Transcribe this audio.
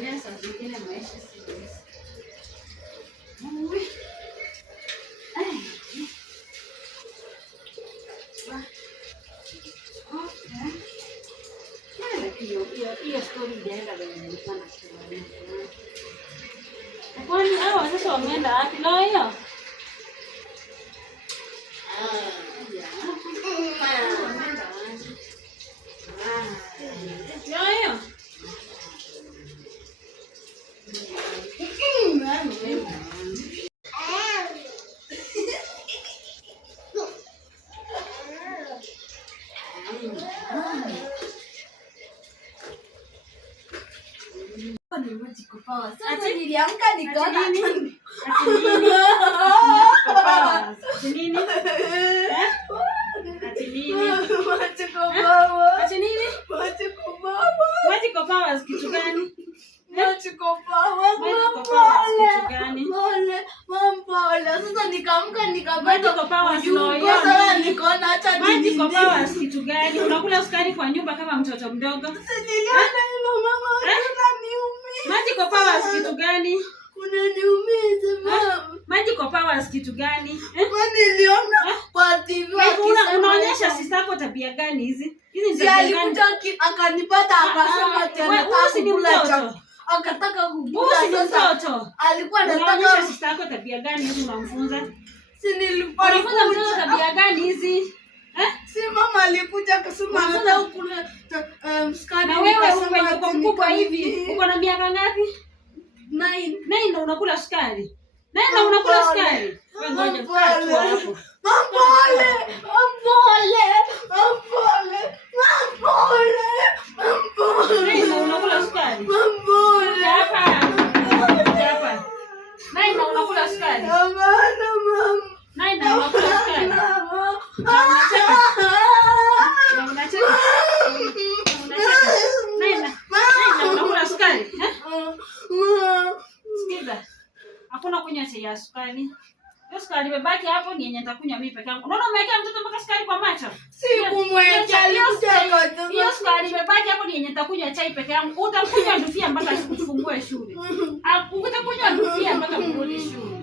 Inaweza zingine maisha serious. Hiyo story inaenda vile sana. Kwani hao sasa wameenda wapi leo hiyo? Sasa niliamka nikaona nini? Sasa nikaamka nikapata nikaona hata Magic Powers kitu gani? Unakula sukari kwa nyumba kama mtoto mdogo? Niliona hivyo mama, unaniumiza. Magic Powers kitu gani? Unaniumiza mama. Magic Powers kitu gani? Niliona kwa TV unaonyesha sister yako tabia gani hizi? Hizi ndio alikuja akanipata akasema tena mtoto. Akataka kukula sasa. Alikuwa anataka unaonyesha sister yako tabia gani hizi unamfunza? Si nilikuwa unafunza mtoto tabia gani hizi? Si mama alikuja akasema anataka kula mskani. Na wewe uko mkubwa hivi, uko na miaka ngapi? 9 ndio unakula sukari. Ndio unakula sukari. Ngoja kaa tu hapo. Mpole. Ndio unakula sukari. Mpole. Hapa. Ndio unakula sukari. Mama. Ndio unakula sukari. Unacheka. Ndio unakula sukari. Sikiza. Hakuna kunywa chai ya sukari. Hiyo sukari imebaki hapo ni yenye nitakunywa mimi peke yangu. Unaona umeweka mtoto mpaka sukari kwa macho? Sikumweka hiyo sukari imebaki hapo ni yenye nitakunywa chai peke yangu. Utakunywa ndufia mpaka ufungue shule. Utakunywa ndufia mpaka urudi shule.